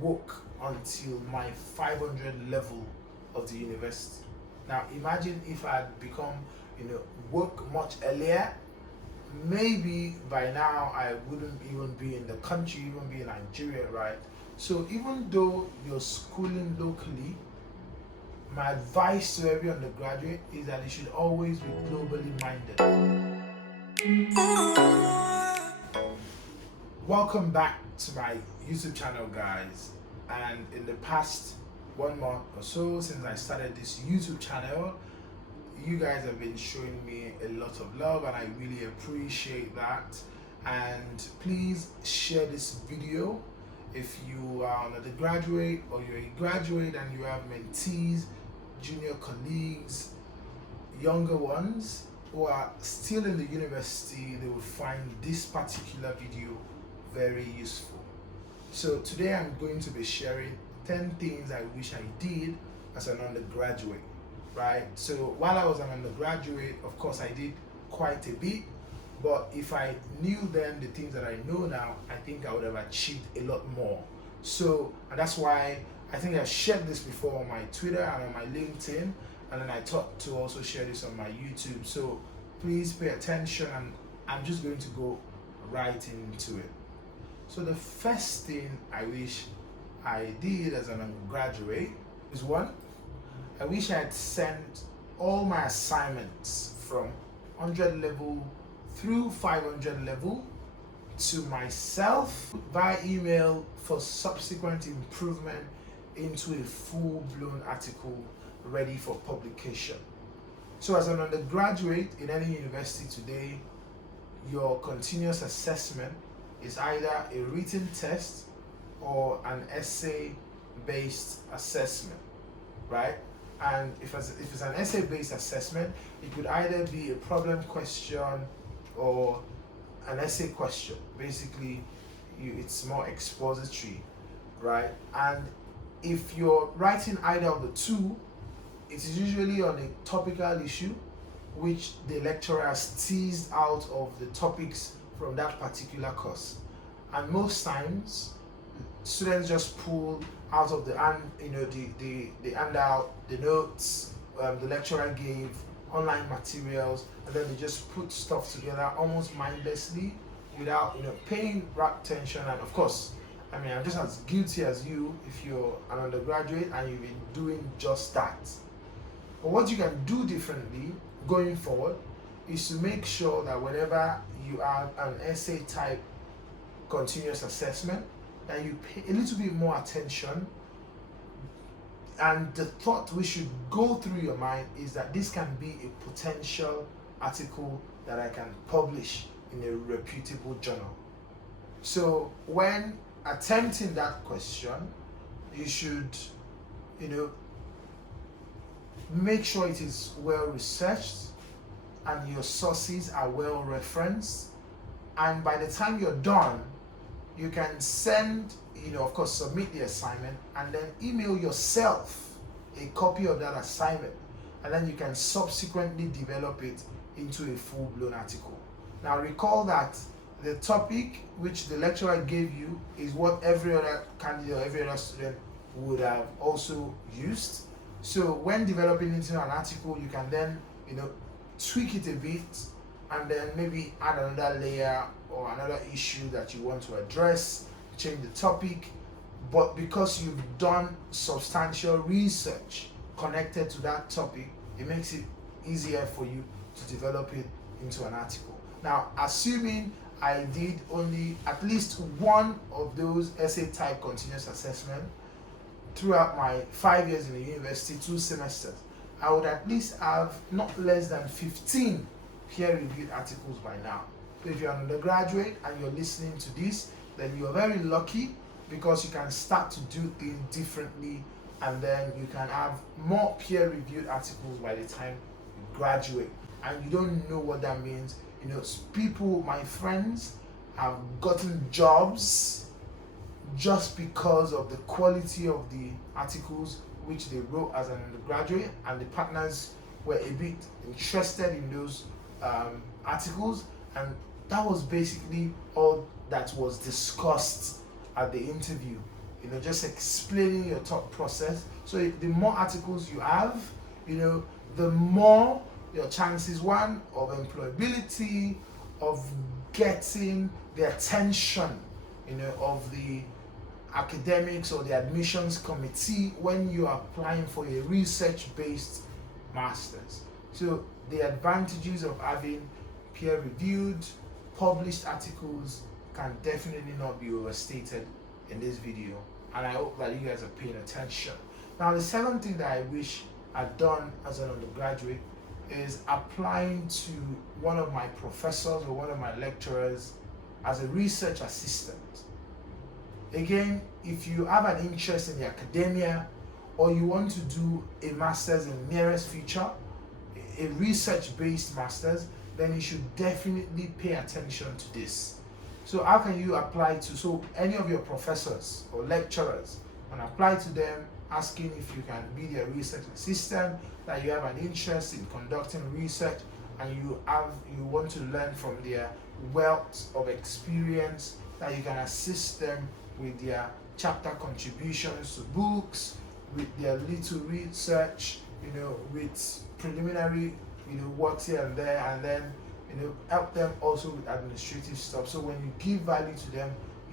work until my 500 level of the university. Now imagine if I had become, work much earlier. Maybe by now I wouldn't even be in the country, even be in Nigeria, right? So even though you're schooling locally, my advice to every undergraduate is that you should always be globally minded. Welcome back to my YouTube channel, guys. And in the past 1 month or so since I started this YouTube channel, you guys have been showing me a lot of love and I really appreciate that. And please share this video if you are an undergraduate or you're a graduate and you have mentees, junior colleagues, younger ones who are still in the university. They will find this particular video very useful. So today I'm going to be sharing 10 things I wish I did as an undergraduate, right? So while I was an undergraduate, of course I did quite a bit, but if I knew then the things that I know now, I think I would have achieved a lot more. So, and that's why I think I've shared this before on my Twitter and on my LinkedIn, and then I thought to also share this on my YouTube. So please pay attention, and I'm just going to go right into it. So the first thing I wish I did as an undergraduate is one, I wish I had sent all my assignments from 100 level through 500 level to myself via email for subsequent improvement into a full-blown article ready for publication. So as an undergraduate in any university today, your continuous assessment is either a written test or an essay-based assessment, right? And if it's an essay-based assessment, it could either be a problem question or an essay question. Basically, it's more expository, right? And if you're writing either of the two, it is usually on a topical issue which the lecturer has teased out of the topics from that particular course. And most times students just pull out of the handout, the notes the lecturer gave, online materials, and then they just put stuff together almost mindlessly without paying rapt attention. And of course, I mean, I'm just as guilty as you if you're an undergraduate and you've been doing just that. But what you can do differently going forward is to make sure that whenever you have an essay type continuous assessment, that you pay a little bit more attention. And the thought which should go through your mind is that this can be a potential article that I can publish in a reputable journal. So when attempting that question, you should, make sure it is well researched and your sources are well referenced. And by the time you're done, you can send, of course, submit the assignment and then email yourself a copy of that assignment. And then you can subsequently develop it into a full-blown article. Now recall that the topic which the lecturer gave you is what every other candidate or every other student would have also used. So when developing into an article, you can then, tweak it a bit and then maybe add another layer or another issue that you want to address, change the topic. But because you've done substantial research connected to that topic, it makes it easier for you to develop it into an article. Now, assuming I did only at least one of those essay type continuous assessment throughout my 5 years in the university, 2 semesters, I would at least have not less than 15 peer-reviewed articles by now. So if you're an undergraduate and you're listening to this, then you're very lucky because you can start to do things differently, and then you can have more peer-reviewed articles by the time you graduate. And you don't know what that means. People, my friends, have gotten jobs just because of the quality of the articles which they wrote as an undergraduate, and the partners were a bit interested in those articles, and that was basically all that was discussed at the interview. just explaining your thought process. So the more articles you have, the more your chances, one, of employability, of getting the attention, of the academics or the admissions committee when you are applying for a research-based master's. So the advantages of having peer-reviewed, published articles can definitely not be overstated in this video, and I hope that you guys are paying attention. Now, the second thing that I wish I'd done as an undergraduate is applying to one of my professors or one of my lecturers as a research assistant. Again, if you have an interest in the academia or you want to do a master's in the nearest future, a research-based master's, then you should definitely pay attention to this. So how can you apply to, so any of your professors or lecturers, and apply to them asking if you can be their research assistant, that you have an interest in conducting research, and you want to learn from their wealth of experience, that you can assist them with their chapter contributions to books, with their little research, with preliminary, works here and there, and then, help them also with administrative stuff. So when you give value to them,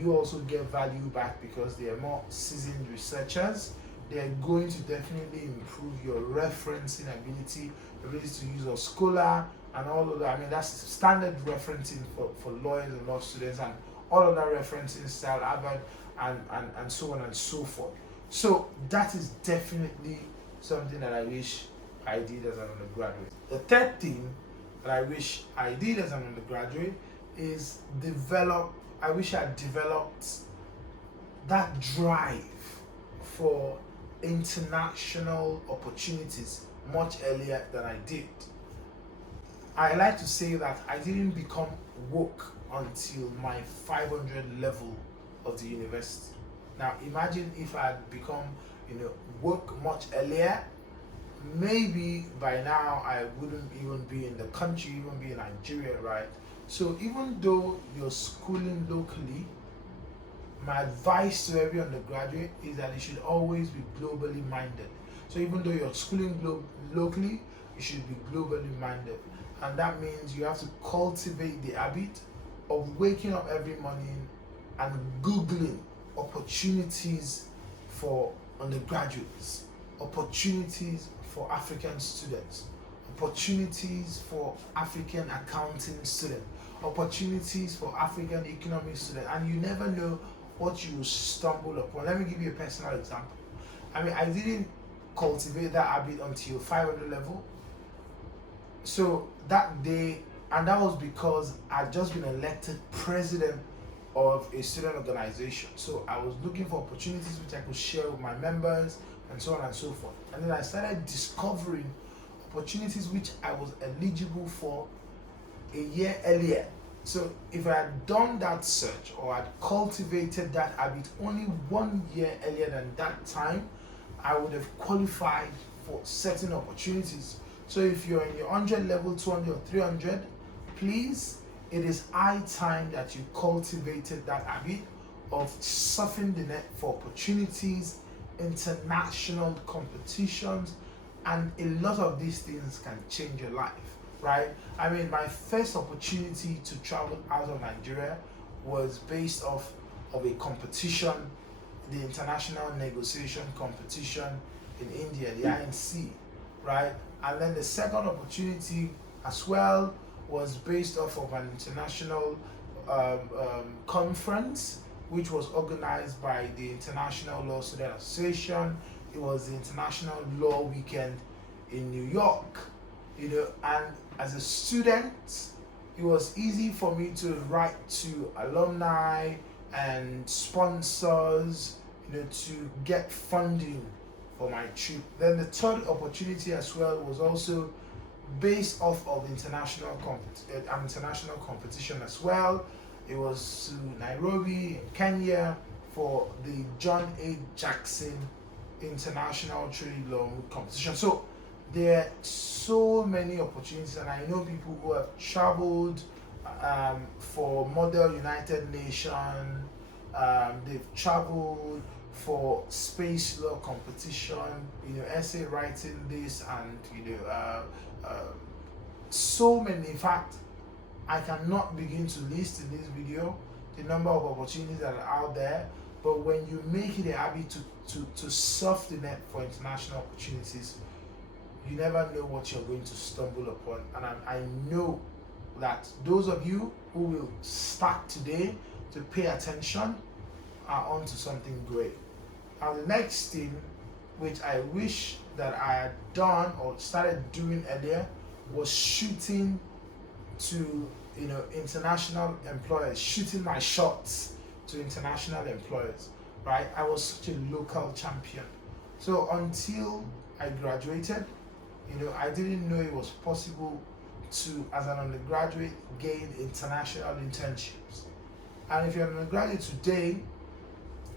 you also get value back because they are more seasoned researchers. They are going to definitely improve your referencing ability to use of Scholar and all of that. I mean, that's standard referencing for lawyers and law students, and all of that referencing style, Harvard, and so on and so forth. So that is definitely something that I wish I did as an undergraduate. The third thing that I wish I did as an undergraduate is I wish I had developed that drive for international opportunities much earlier than I did. I like to say that I didn't become woke until my 500 level of the university. Now imagine if I had become woke much earlier, maybe by now I wouldn't even be in the country, even be in Nigeria, right? So even though you're schooling locally, my advice to every undergraduate is that you should always be globally minded. So even though you're schooling locally, you should be globally minded. And that means you have to cultivate the habit of waking up every morning and Googling opportunities for undergraduates, opportunities for African students, opportunities for African accounting students, opportunities for African economic students, and you never know what you will stumble upon. Let me give you a personal example. I mean, I didn't cultivate that habit until 500 level. So that day, and that was because I'd just been elected president of a student organization. So I was looking for opportunities which I could share with my members and so on and so forth. And then I started discovering opportunities which I was eligible for a year earlier. So if I had done that search or had cultivated that habit only 1 year earlier than that time, I would have qualified for certain opportunities. So if you're in your 100 level, 200 or 300, please, it is high time that you cultivated that habit of surfing the net for opportunities, international competitions, and a lot of these things can change your life, right? I mean, my first opportunity to travel out of Nigeria was based off of a competition, the international negotiation competition in India, the INC, right? And then the second opportunity as well was based off of an international conference which was organized by the International Law Student Association. It was the International Law Weekend in New York, and as a student, it was easy for me to write to alumni and sponsors, to get funding for my trip. Then the third opportunity as well was also based off of international competition as well. It was to Nairobi in Kenya for the John A. Jackson International Trade Law competition. So there are so many opportunities, and I know people who have traveled for Model United Nations. They've traveled for space law competition, essay writing, this, and so many. In fact, I cannot begin to list in this video the number of opportunities that are out there. But when you make it a habit to surf the net for international opportunities, you never know what you're going to stumble upon. And I know that those of you who will start today to pay attention are onto something great. Now, the next thing, which I wish that I had done or started doing earlier, was shooting to international employers, shooting my shots to international employers, right? I was such a local champion. So until I graduated, I didn't know it was possible to, as an undergraduate, gain international internships. And if you're an undergraduate today,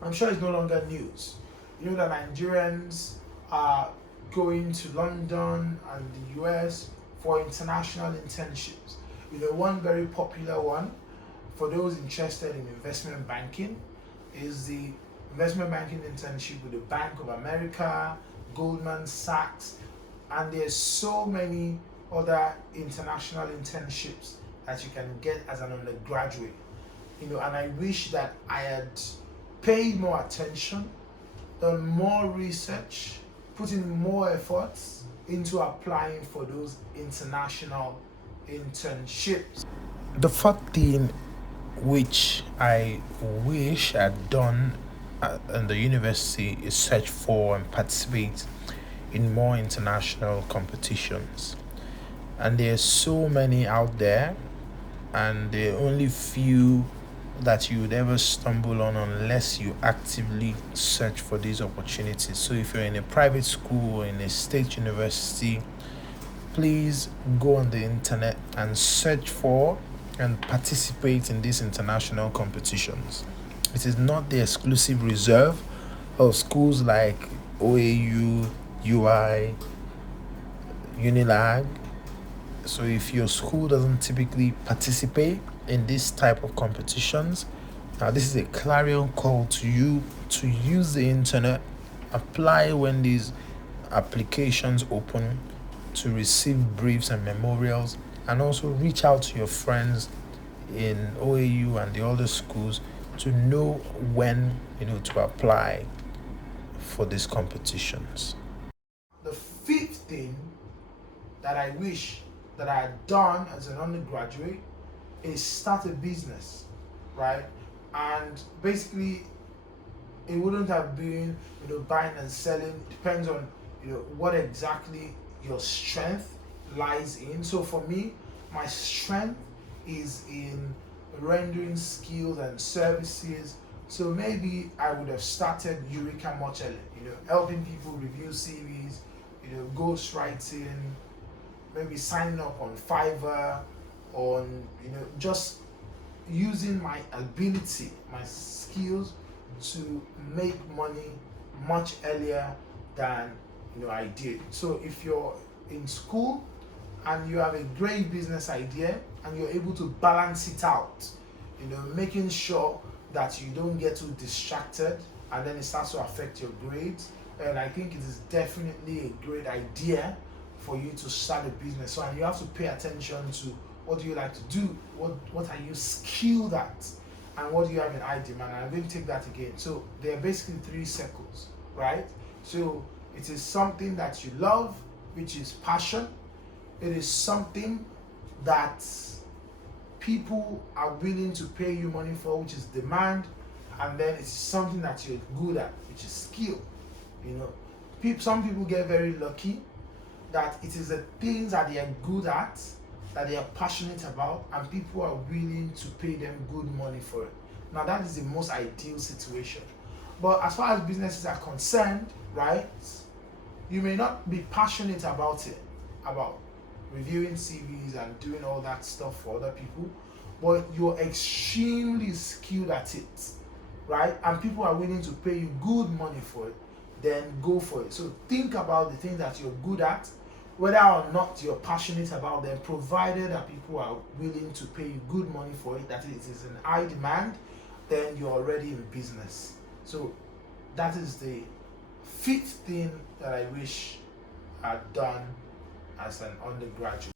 I'm sure it's no longer news. You know that Nigerians are going to London and the US for international internships. One very popular one for those interested in investment banking is the investment banking internship with the Bank of America, Goldman Sachs, and there's so many other international internships that you can get as an undergraduate. And I wish that I had paid more attention, done more research, put in more efforts into applying for those international internships. The fourth thing which I wish I'd done in the university is search for and participate in more international competitions. And there's so many out there, and there are only few that you would ever stumble on unless you actively search for these opportunities. So if you're in a private school or in a state university, please go on the internet and search for and participate in these international competitions. It is not the exclusive reserve of schools like OAU, UI, Unilag. So if your school doesn't typically participate in this type of competitions, now this is a clarion call to you to use the internet, apply when these applications open, to receive briefs and memorials, and also reach out to your friends in OAU and the other schools to know when to apply for these competitions. The fifth thing that I wish that I had done as an undergraduate is start a business, right? And basically, it wouldn't have been buying and selling. It depends on what exactly your strength lies in. So for me, my strength is in rendering skills and services. So maybe I would have started Eureka much earlier, helping people review CVs, ghostwriting, maybe signing up on Fiverr, on just using my ability, my skills to make money much earlier than I did. So if you're in school and you have a great business idea and you're able to balance it out, making sure that you don't get too distracted and then it starts to affect your grades, and I think it is definitely a great idea for you to start a business. So, and you have to pay attention to what do you like to do, what are you skilled at, and what do you have in high demand. And I'm going to take that again. So there are basically 3 circles, right? So it is something that you love, which is passion. It is something that people are willing to pay you money for, which is demand. And then it's something that you're good at, which is skill. Some people get very lucky that it is the things that they are good at, that they are passionate about, and people are willing to pay them good money for it. Now that is the most ideal situation. But as far as businesses are concerned, right, you may not be passionate about it, about reviewing CVs and doing all that stuff for other people, but you're extremely skilled at it, right? And people are willing to pay you good money for it, then go for it. So think about the things that you're good at, whether or not you're passionate about them, provided that people are willing to pay you good money for it, that it is in high demand, then you're already in business. So that is the fifth thing that I wish I'd done as an undergraduate.